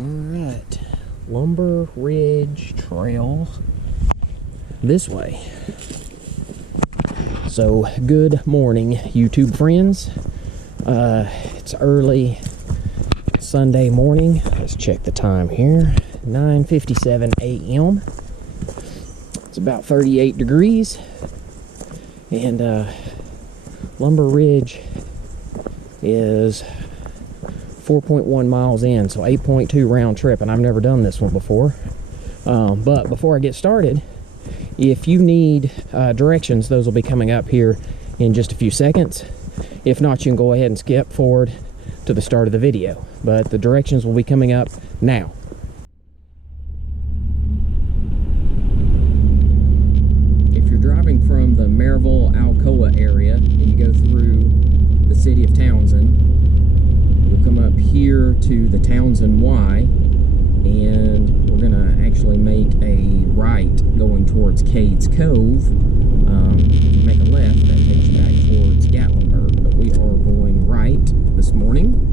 Alright, Lumber Ridge Trail this way. So, good morning, YouTube friends. It's early Sunday morning. Let's check the time here. 9:57 a.m. It's about 38 degrees. And Lumber Ridge is 4.1 miles in, so 8.2 round trip, and I've never done this one before. But before I get started, if you need directions, those will be coming up here in just a few seconds. If not, you can go ahead and skip forward to the start of the video, but the directions will be coming up now. If you're driving from the Maryville-Alcoa area and you go through the city of Townsend, you'll come up here to the Townsend Y, and we're gonna actually make a right going towards Cades Cove. If you make a left, that takes you back towards Gatlinburg, but we are going right this morning.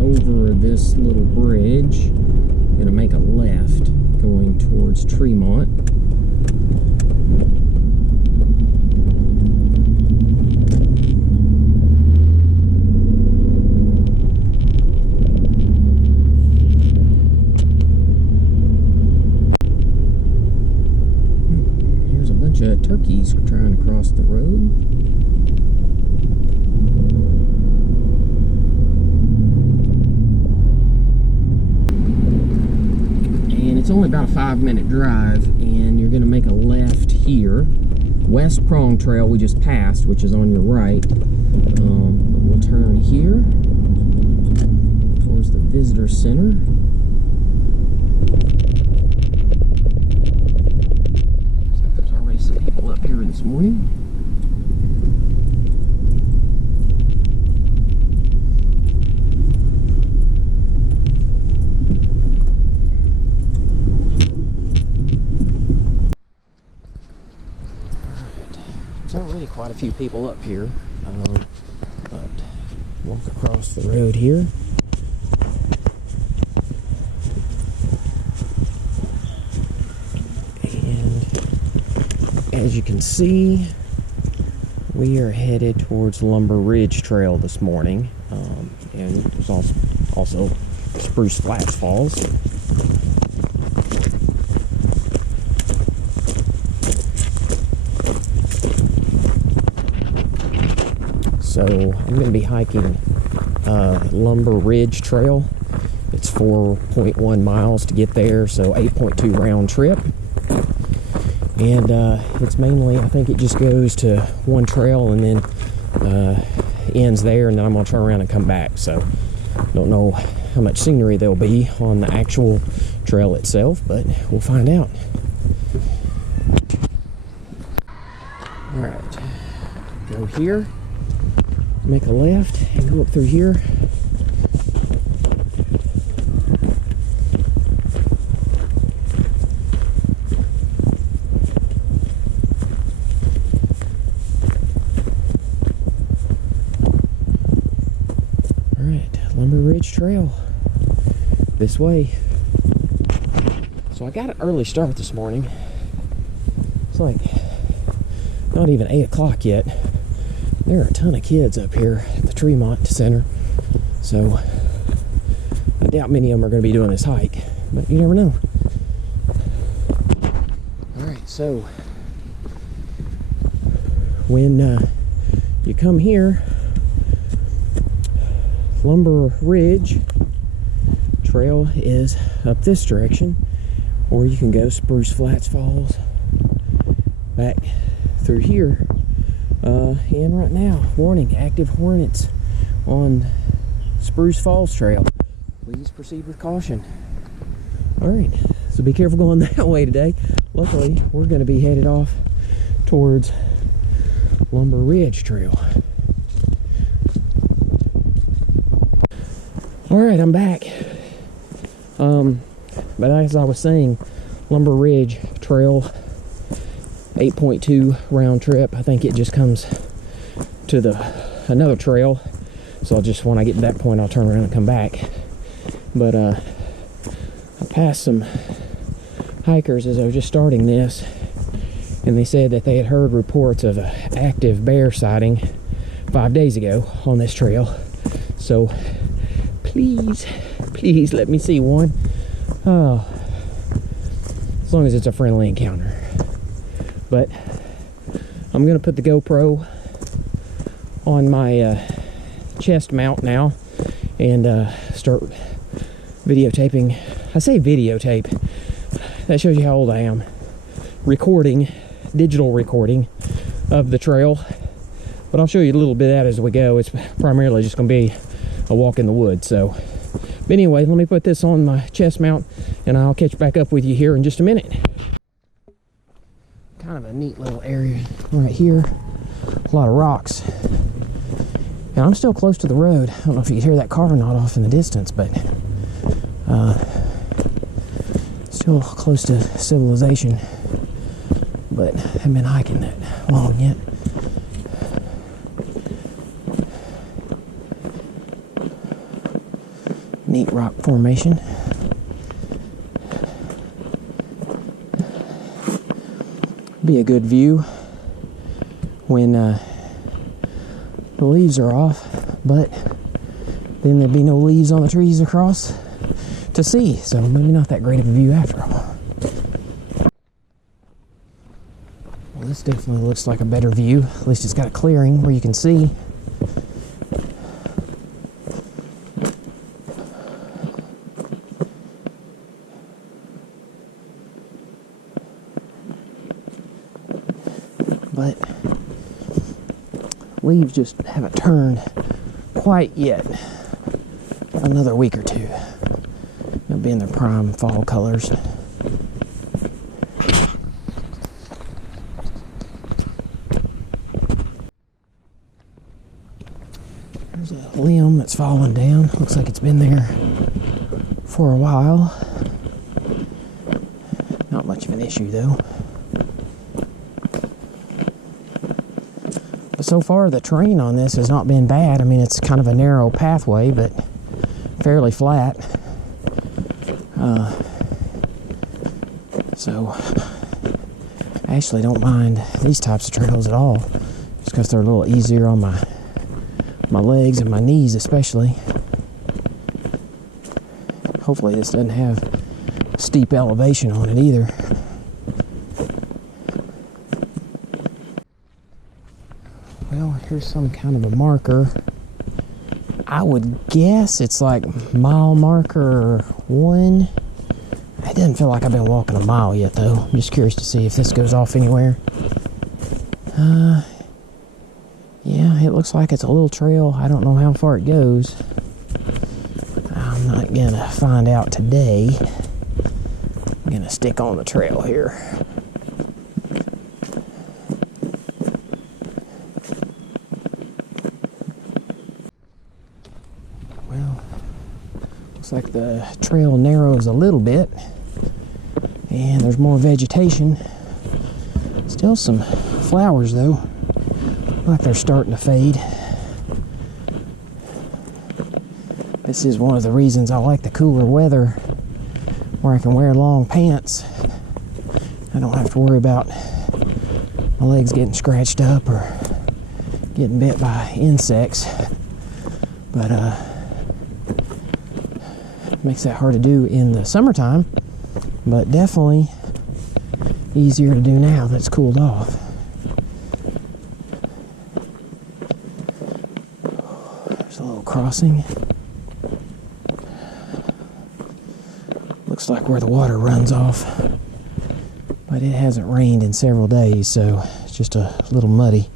Over this little bridge, I'm going to make a left going towards Tremont. Here's a bunch of turkeys trying to cross the road. It's only about a 5-minute drive, and you're going to make a left here. West Prong Trail we just passed, which is on your right. We'll turn here towards the visitor center. Looks like there's already some people up here this morning. There's already quite a few people up here, but walk across the road here. And as you can see, we are headed towards Lumber Ridge Trail this morning, and there's also Spruce Flats Falls. So I'm going to be hiking Lumber Ridge Trail. It's 4.1 miles to get there, so 8.2 round trip. And it's mainly, I think it just goes to one trail and then ends there, and then I'm going to turn around and come back. So don't know how much scenery there'll be on the actual trail itself, but we'll find out. Alright, go here. Make a left and go up through here. Alright, Lumber Ridge Trail. This way. So I got an early start this morning. It's like not even 8 o'clock yet. There are a ton of kids up here at the Tremont Center, so I doubt many of them are going to be doing this hike, but you never know. Alright, so when you come here, Lumber Ridge Trail is up this direction, or you can go Spruce Flats Falls back through here. And right now, warning, active hornets on Spruce Falls Trail. Please proceed with caution. Alright, so be careful going that way today. Luckily, we're going to be headed off towards Lumber Ridge Trail. Alright, I'm back. But as I was saying, Lumber Ridge Trail, 8.2 round trip. I think it just comes to another trail. So I'll just, when I get to that point, I'll turn around and come back. But I passed some hikers as I was just starting this, and they said that they had heard reports of an active bear sighting 5 days ago on this trail. So please let me see one. Oh, as long as it's a friendly encounter. But I'm gonna put the GoPro on my chest mount now and start videotaping. I say videotape, that shows you how old I am. Recording, digital recording of the trail. But I'll show you a little bit of that as we go. It's primarily just gonna be a walk in the woods. So, but anyway, let me put this on my chest mount and I'll catch back up with you here in just a minute. Kind of a neat little area right here. A lot of rocks. And I'm still close to the road. I don't know if you can hear that car or not off in the distance, but still close to civilization. But I haven't been hiking that long yet. Neat rock formation. Be a good view when the leaves are off, but then there'd be no leaves on the trees across to see, so maybe not that great of a view after all. Well, this definitely looks like a better view. At least it's got a clearing where you can see. But leaves just haven't turned quite yet. Another week or two. They'll be in their prime fall colors. There's a limb that's fallen down. Looks like it's been there for a while. Not much of an issue though. So far, the terrain on this has not been bad. I mean, it's kind of a narrow pathway, but fairly flat. So, I actually don't mind these types of trails at all, just because they're a little easier on my legs and my knees especially. Hopefully this doesn't have steep elevation on it either. Well, here's some kind of a marker. I would guess it's like mile marker 1. It doesn't feel like I've been walking a mile yet though. I'm just curious to see if this goes off anywhere. Yeah, it looks like it's a little trail. I don't know how far it goes. I'm not gonna find out today. I'm gonna stick on the trail here. Looks like the trail narrows a little bit and there's more vegetation. Still some flowers though. Look like they're starting to fade. This is one of the reasons I like the cooler weather, where I can wear long pants. I don't have to worry about my legs getting scratched up or getting bit by insects. But makes that hard to do in the summertime, but definitely easier to do now that it's cooled off. There's a little crossing. Looks like where the water runs off, but it hasn't rained in several days, so it's just a little muddy.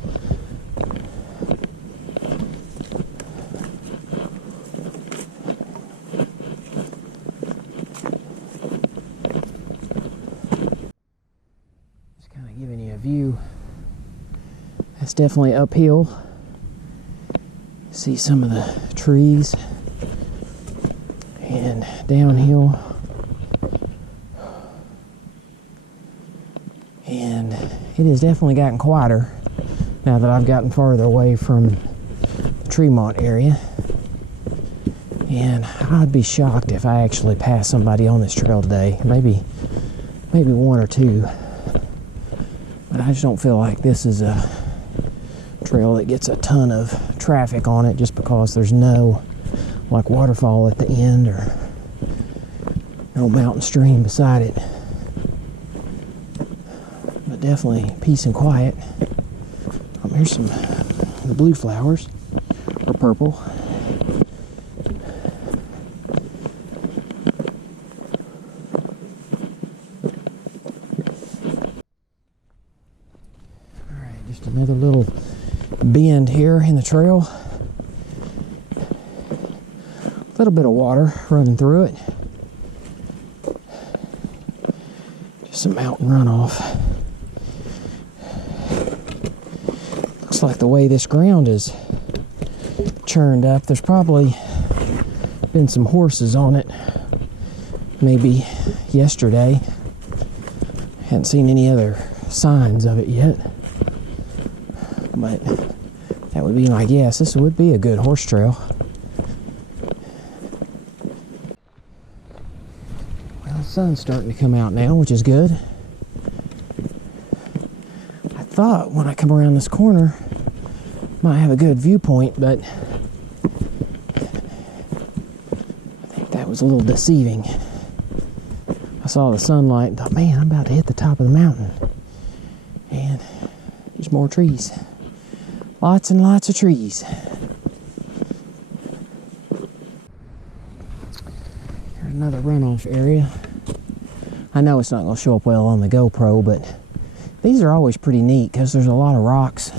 View It's definitely uphill. See some of the trees. And downhill. And it has definitely gotten quieter now that I've gotten farther away from the Tremont area. And I'd be shocked if I actually passed somebody on this trail today. Maybe one or two. But I just don't feel like this is a trail that gets a ton of traffic on it just because there's no like waterfall at the end or no mountain stream beside it. But definitely peace and quiet. Here's some the blue flowers, or purple. Alright, just another little bend here in the trail. A little bit of water running through it. Just some mountain runoff. Looks like the way this ground is churned up, there's probably been some horses on it. Maybe yesterday. Hadn't seen any other signs of it yet. But that would be my guess. This would be a good horse trail. Well, the sun's starting to come out now, which is good. I thought when I come around this corner, might have a good viewpoint, but I think that was a little deceiving. I saw the sunlight and thought, man, I'm about to hit the top of the mountain. And there's more trees. Lots and lots of trees. Here's another runoff area. I know it's not going to show up well on the GoPro, but these are always pretty neat because there's a lot of rocks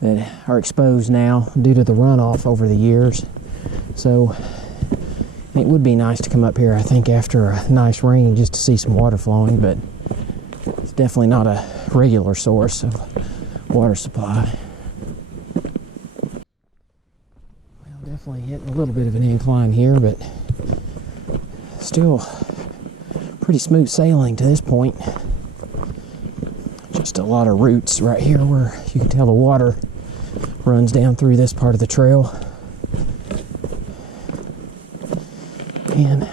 that are exposed now due to the runoff over the years. So it would be nice to come up here, I think, after a nice rain just to see some water flowing, but it's definitely not a regular source of water supply. Well, definitely hitting a little bit of an incline here, but still pretty smooth sailing to this point. Just a lot of roots right here where you can tell the water runs down through this part of the trail. And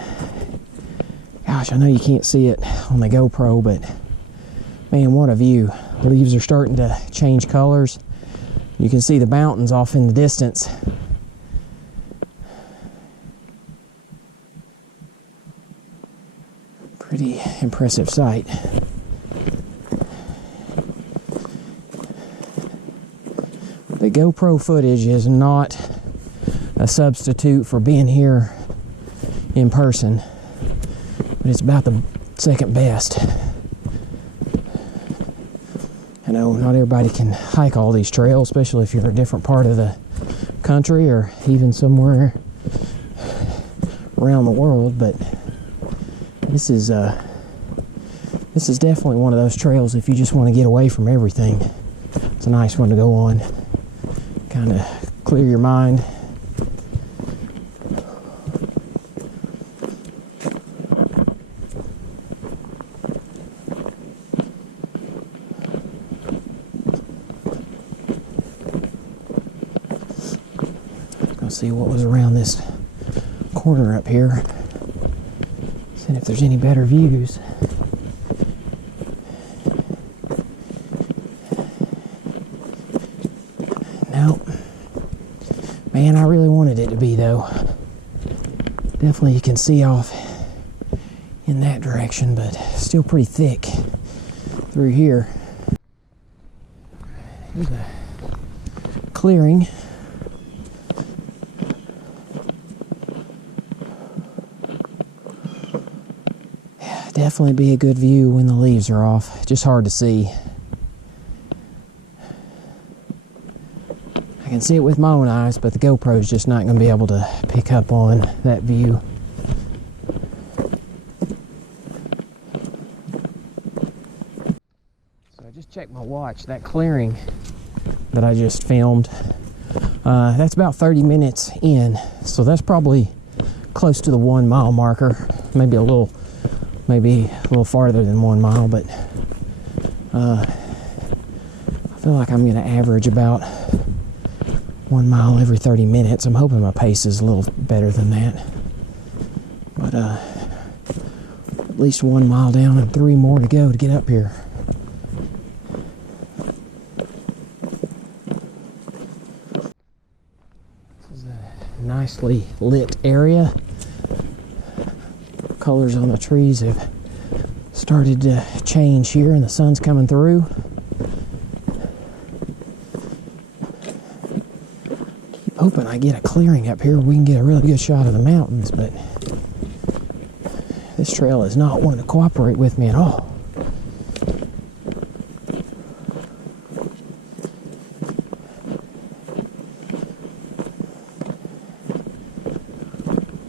gosh, I know you can't see it on the GoPro, but man, what a view. The leaves are starting to change colors. You can see the mountains off in the distance. Pretty impressive sight. The GoPro footage is not a substitute for being here in person, but it's about the second best. I know not everybody can hike all these trails, especially if you're a different part of the country or even somewhere around the world, but this is definitely one of those trails if you just want to get away from everything. It's a nice one to go on. Kind of clear your mind. Gonna see what was around this corner up here. See if there's any better views. Nope. Man, I really wanted it to be, though. Definitely you can see off in that direction, but still pretty thick through here. Here's a clearing. Yeah, definitely be a good view when the leaves are off. Just hard to see. I can see it with my own eyes, but the GoPro's just not going to be able to pick up on that view. So I just checked my watch. That clearing that I just filmed. That's about 30 minutes in, so that's probably close to the 1 mile marker, maybe a little farther than 1 mile, but I feel like I'm going to average about 1 mile every 30 minutes. I'm hoping my pace is a little better than that, but at least 1 mile down and 3 more to go to get up here. This is a nicely lit area. Colors on the trees have started to change here and the sun's coming through. Keep hoping I get a clearing up here where we can get a really good shot of the mountains, but this trail is not wanting to cooperate with me at all.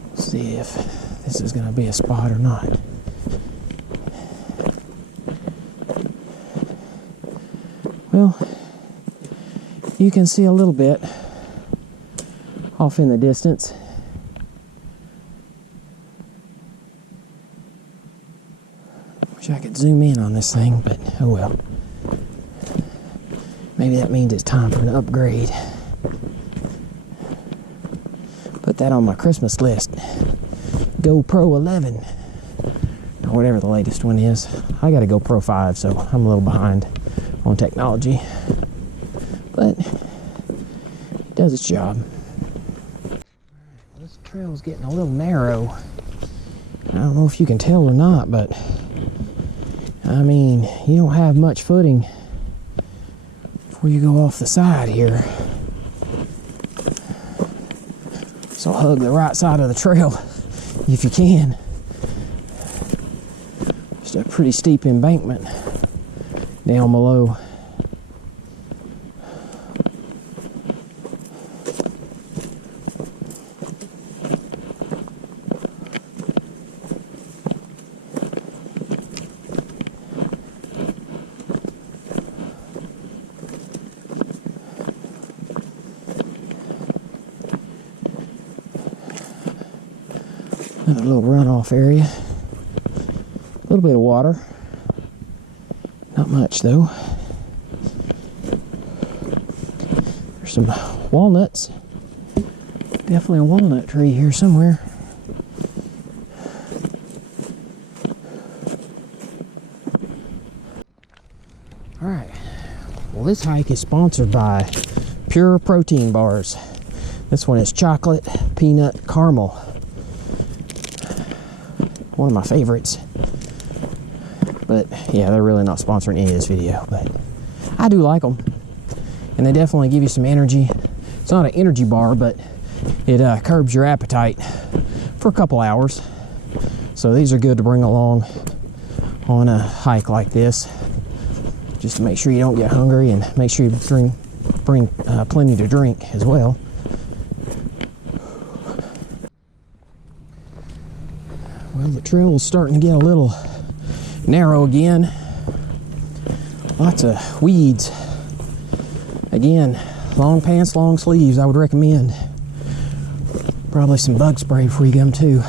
Let's see if this is going to be a spot or not. Well, you can see a little bit off in the distance. Wish I could zoom in on this thing, but oh well. Maybe that means it's time for an upgrade. Put that on my Christmas list. GoPro 11, or whatever the latest one is. I got a GoPro 5, so I'm a little behind on technology, but it does its job. This trail is getting a little narrow. I don't know if you can tell or not, but I mean, you don't have much footing before you go off the side here. So hug the right side of the trail if you can. Just a pretty steep embankment down below. Another little runoff area. A little bit of water. Not much though. There's some walnuts. Definitely a walnut tree here somewhere. Alright. Well, this hike is sponsored by Pure Protein Bars. This one is chocolate peanut caramel. One of my favorites. But yeah, they're really not sponsoring any of this video, but I do like them, and they definitely give you some energy. It's not an energy bar, but it curbs your appetite for a couple hours, so these are good to bring along on a hike like this, just to make sure you don't get hungry, and make sure you bring plenty to drink as well. Well, the trail is starting to get a little narrow again. Lots of weeds. Again, long pants, long sleeves, I would recommend. Probably some bug spray before you come too.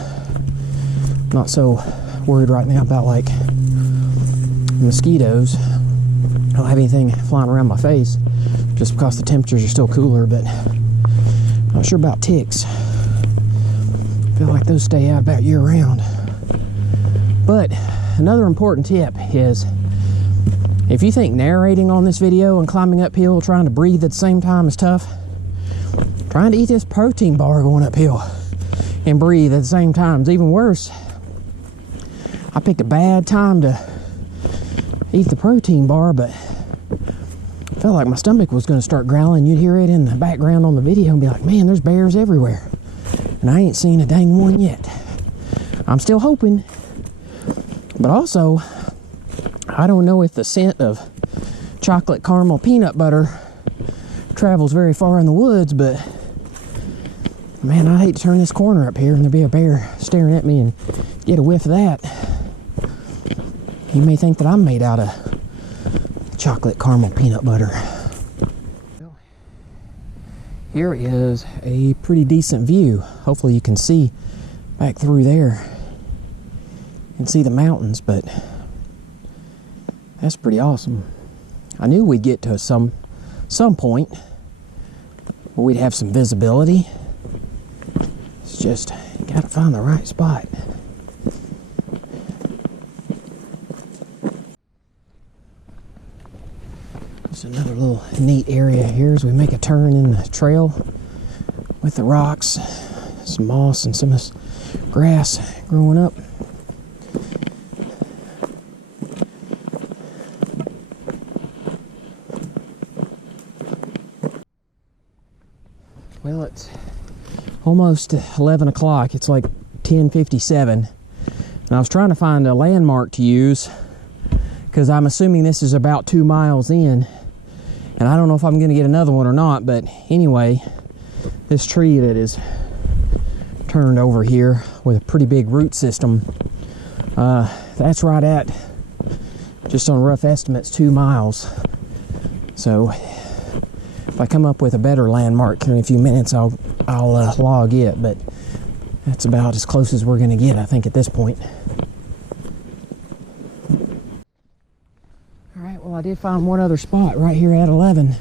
Not so worried right now about like mosquitoes. I don't have anything flying around my face just because the temperatures are still cooler, but not sure about ticks. I feel like those stay out about year round. But another important tip is, if you think narrating on this video and climbing uphill, trying to breathe at the same time is tough, trying to eat this protein bar going uphill and breathe at the same time is even worse. I picked a bad time to eat the protein bar, but I felt like my stomach was going to start growling. You'd hear it in the background on the video and be like, man, there's bears everywhere. And I ain't seen a dang one yet. I'm still hoping. But also, I don't know if the scent of chocolate caramel peanut butter travels very far in the woods, but man, I hate to turn this corner up here and there be a bear staring at me and get a whiff of that. You may think that I'm made out of chocolate caramel peanut butter. Well, Here is a pretty decent view. Hopefully you can see back through there and see the mountains, but that's pretty awesome. I knew we'd get to some point where we'd have some visibility. It's just gotta find the right spot. There's another little neat area here as we make a turn in the trail with the rocks, some moss and some grass growing up. Well, it's almost 11 o'clock. It's like 10:57. And I was trying to find a landmark to use because I'm assuming this is about 2 miles in. And I don't know if I'm going to get another one or not. But anyway, this tree that is turned over here with a pretty big root system, that's right at, just on rough estimates, 2 miles. So if I come up with a better landmark here in a few minutes, I'll log it, but that's about as close as we're going to get, I think, at this point. All right, well, I did find one other spot right here at 11,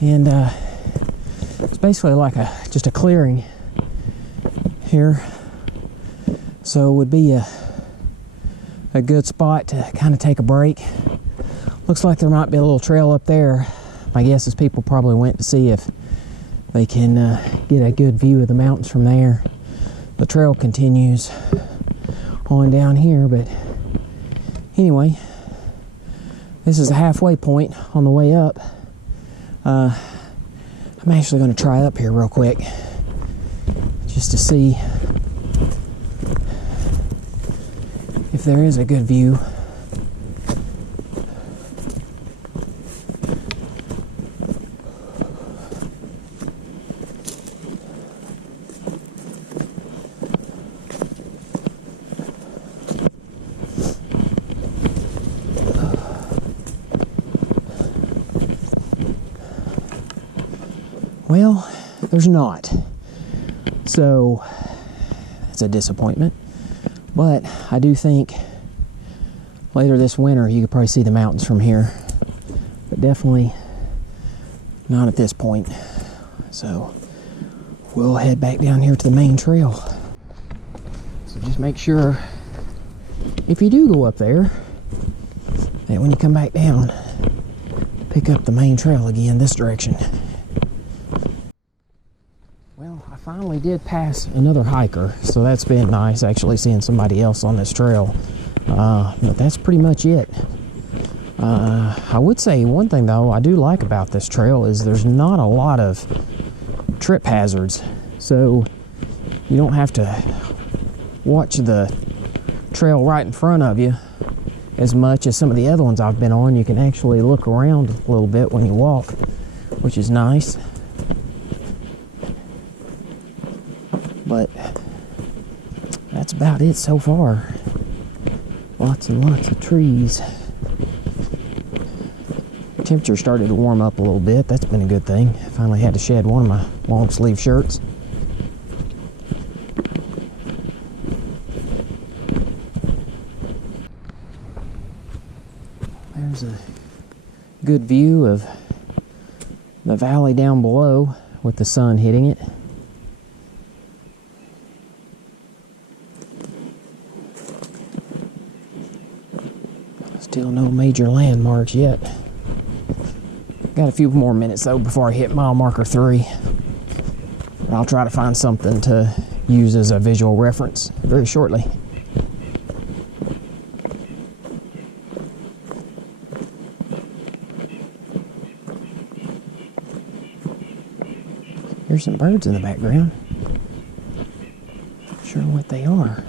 and it's basically like just a clearing here, so it would be a good spot to kind of take a break. Looks like there might be a little trail up there. My guess is people probably went to see if they can get a good view of the mountains from there. The trail continues on down here, but anyway, this is a halfway point on the way up. I'm actually going to try up here real quick just to see if there is a good view. Well, there's not. So, it's a disappointment. But I do think later this winter you could probably see the mountains from here. But definitely not at this point. So, we'll head back down here to the main trail. So just make sure, if you do go up there, that when you come back down, pick up the main trail again this direction. Well, I finally did pass another hiker, so that's been nice, actually seeing somebody else on this trail. But that's pretty much it. I would say one thing, though, I do like about this trail is there's not a lot of trip hazards. So you don't have to watch the trail right in front of you as much as some of the other ones I've been on. You can actually look around a little bit when you walk, which is nice. But that's about it so far. Lots and lots of trees. Temperature started to warm up a little bit. That's been a good thing. I finally had to shed one of my long sleeve shirts. There's a good view of the valley down below with the sun hitting it. Still no major landmarks yet. Got a few more minutes though before I hit mile marker 3. But I'll try to find something to use as a visual reference very shortly. There's some birds in the background. Not sure what they are.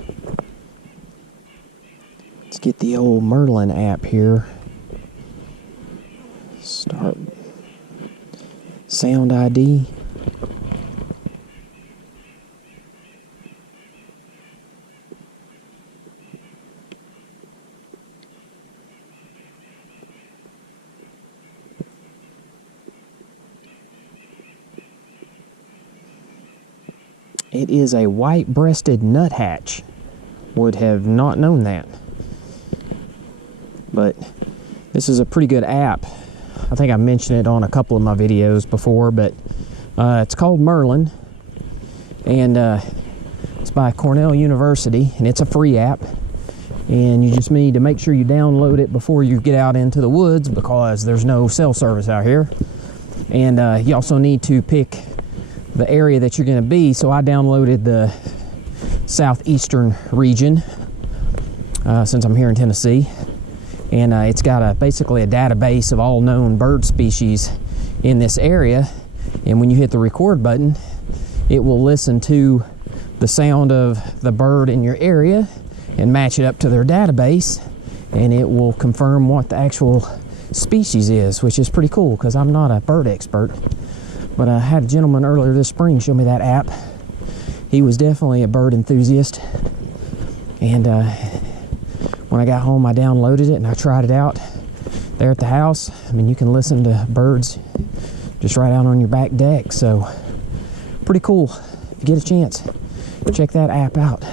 Let's get the old Merlin app here. Start sound ID. It is a white-breasted nuthatch. Would have not known that. But this is a pretty good app. I think I mentioned it on a couple of my videos before, but it's called Merlin, and it's by Cornell University, and it's a free app. And you just need to make sure you download it before you get out into the woods, because there's no cell service out here. And you also need to pick the area that you're going to be. So I downloaded the southeastern region since I'm here in Tennessee, and it's got basically a database of all known bird species in this area. And when you hit the record button, it will listen to the sound of the bird in your area and match it up to their database, and it will confirm what the actual species is, which is pretty cool because I'm not a bird expert. But I had a gentleman earlier this spring show me that app. He was definitely a bird enthusiast, and when I got home I downloaded it and I tried it out there at the house. I mean, you can listen to birds just right out on your back deck, so pretty cool. If you get a chance, check that app out.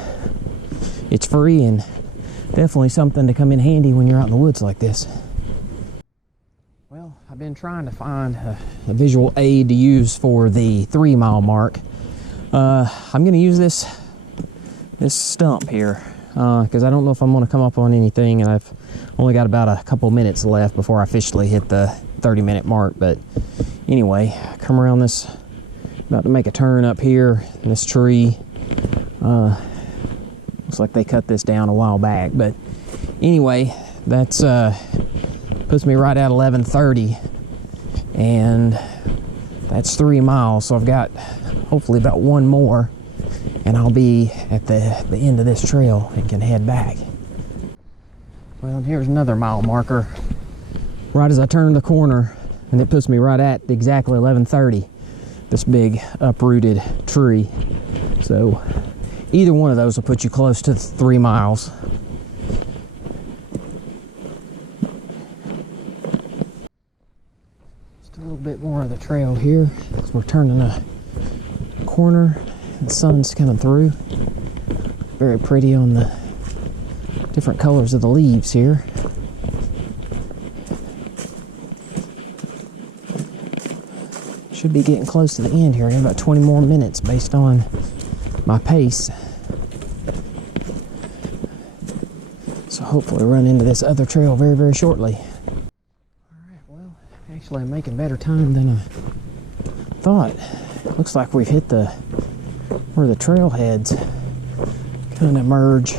It's free and definitely something to come in handy when you're out in the woods like this. Well, I've been trying to find a visual aid to use for the 3 mile mark. I'm going to use this stump here because I don't know if I'm going to come up on anything, and I've only got about a couple minutes left before I officially hit the 30-minute mark. But anyway, I come around this, about to make a turn up here in this tree. Looks like they cut this down a while back, but anyway, that's puts me right at 11:30, and that's 3 miles. So I've got hopefully about one more, and I'll be at the end of this trail and can head back. Well, here's another mile marker right as I turn the corner, and it puts me right at exactly 11:30, this big uprooted tree. So either one of those will put you close to 3 miles. Just a little bit more of the trail here as we're turning a corner. The sun's coming through. Very pretty on the different colors of the leaves here. Should be getting close to the end here. I got about 20 more minutes based on my pace. So hopefully run into this other trail very, very shortly. Alright, well, actually I'm making better time than I thought. Looks like we've hit where the trailheads kind of merge.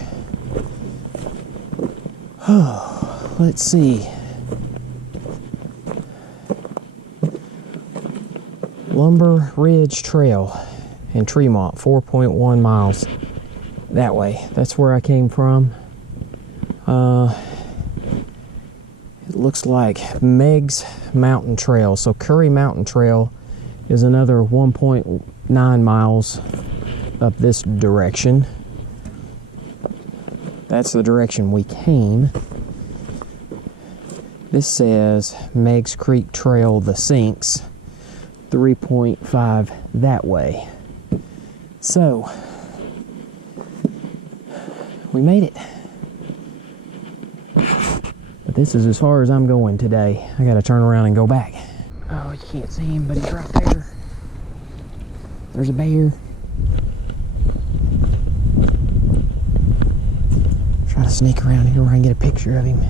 Oh, let's see. Lumber Ridge Trail in Tremont, 4.1 miles that way. That's where I came from. It looks like Meg's Mountain Trail. So Curry Mountain Trail is another 1.9 miles up this direction. That's the direction we came. This says Meg's Creek Trail, the Sinks, 3.5 that way. So we made it. But this is as far as I'm going today. I gotta turn around and go back. Oh, you can't see him, but he's right there. There's a bear. Try to sneak around here where I can get a picture of him.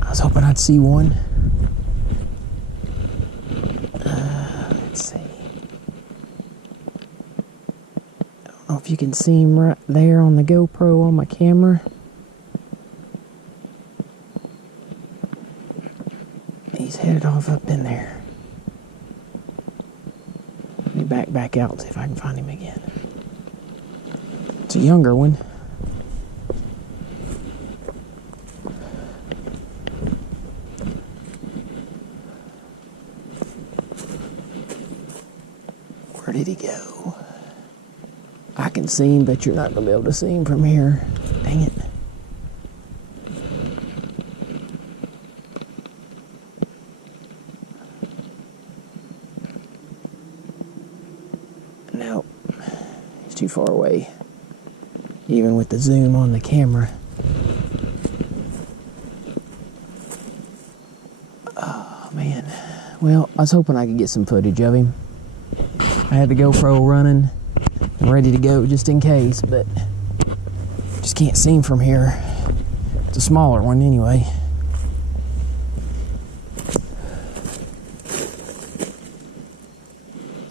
I was hoping I'd see one. Let's see. I don't know if you can see him right there on the GoPro on my camera. He's headed off up in there. Let me back out and see if I can find him again. It's a younger one. Where did he go? I can see him, but you're not going to be able to see him from here. Dang it. too far away, even with the zoom on the camera. Oh, man. Well, I was hoping I could get some footage of him. I had the GoPro running and ready to go just in case, but just can't see him from here. It's a smaller one anyway.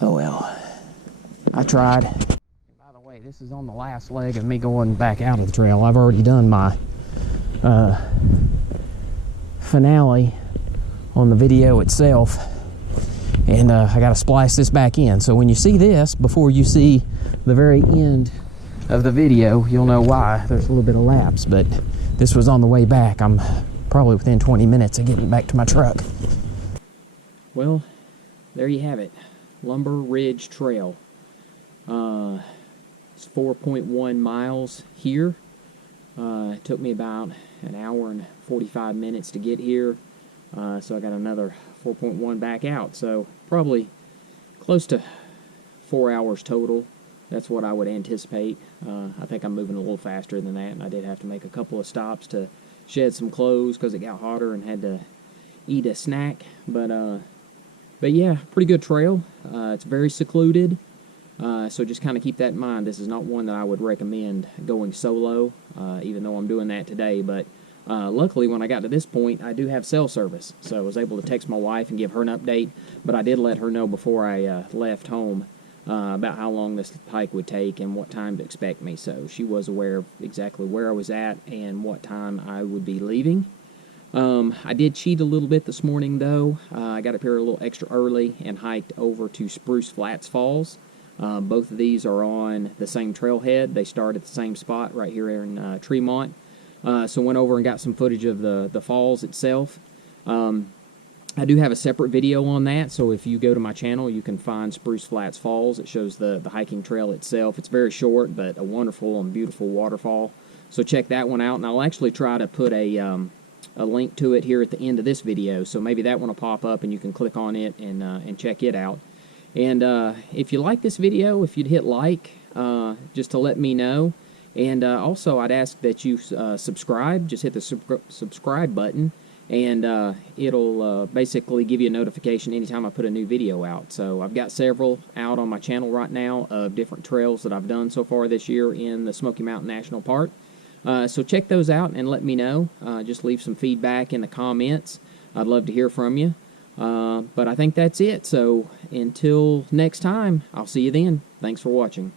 Oh well, I tried. By the way, this is on the last leg of me going back out of the trail. I've already done my finale on the video itself, and I gotta splice this back in. So when you see this, before you see the very end of the video, you'll know why there's a little bit of lapse, but this was on the way back. I'm probably within 20 minutes of getting back to my truck. Well, there you have it. Lumber Ridge Trail. It's 4.1 miles here. It took me about an hour and 45 minutes to get here. So I got another 4.1 back out. So probably close to 4 hours total. That's what I would anticipate. I think I'm moving a little faster than that, and I did have to make a couple of stops to shed some clothes because it got hotter and had to eat a snack. But yeah, pretty good trail. It's very secluded, so just kind of keep that in mind. This is not one that I would recommend going solo, even though I'm doing that today. But luckily, when I got to this point, I do have cell service, so I was able to text my wife and give her an update. But I did let her know before I left home about how long this hike would take and what time to expect me. So she was aware of exactly where I was at and what time I would be leaving. I did cheat a little bit this morning, though. I got up here a little extra early and hiked over to Spruce Flats Falls. Both of these are on the same trailhead. They start at the same spot right here in Tremont. So went over and got some footage of the falls itself. I do have a separate video on that, so if you go to my channel, you can find Spruce Flats Falls. It shows the hiking trail itself. It's very short, but a wonderful and beautiful waterfall. So check that one out, and I'll actually try to put a link to it here at the end of this video, so maybe that one will pop up and you can click on it and check it out. And if you like this video, if you'd hit like, just to let me know. And also, I'd ask that you subscribe. Just hit the subscribe button, and it'll basically give you a notification anytime I put a new video out. So I've got several out on my channel right now of different trails that I've done so far this year in the Smoky Mountain National Park. So check those out and let me know. Just leave some feedback in the comments. I'd love to hear from you. But I think that's it. So until next time, I'll see you then. Thanks for watching.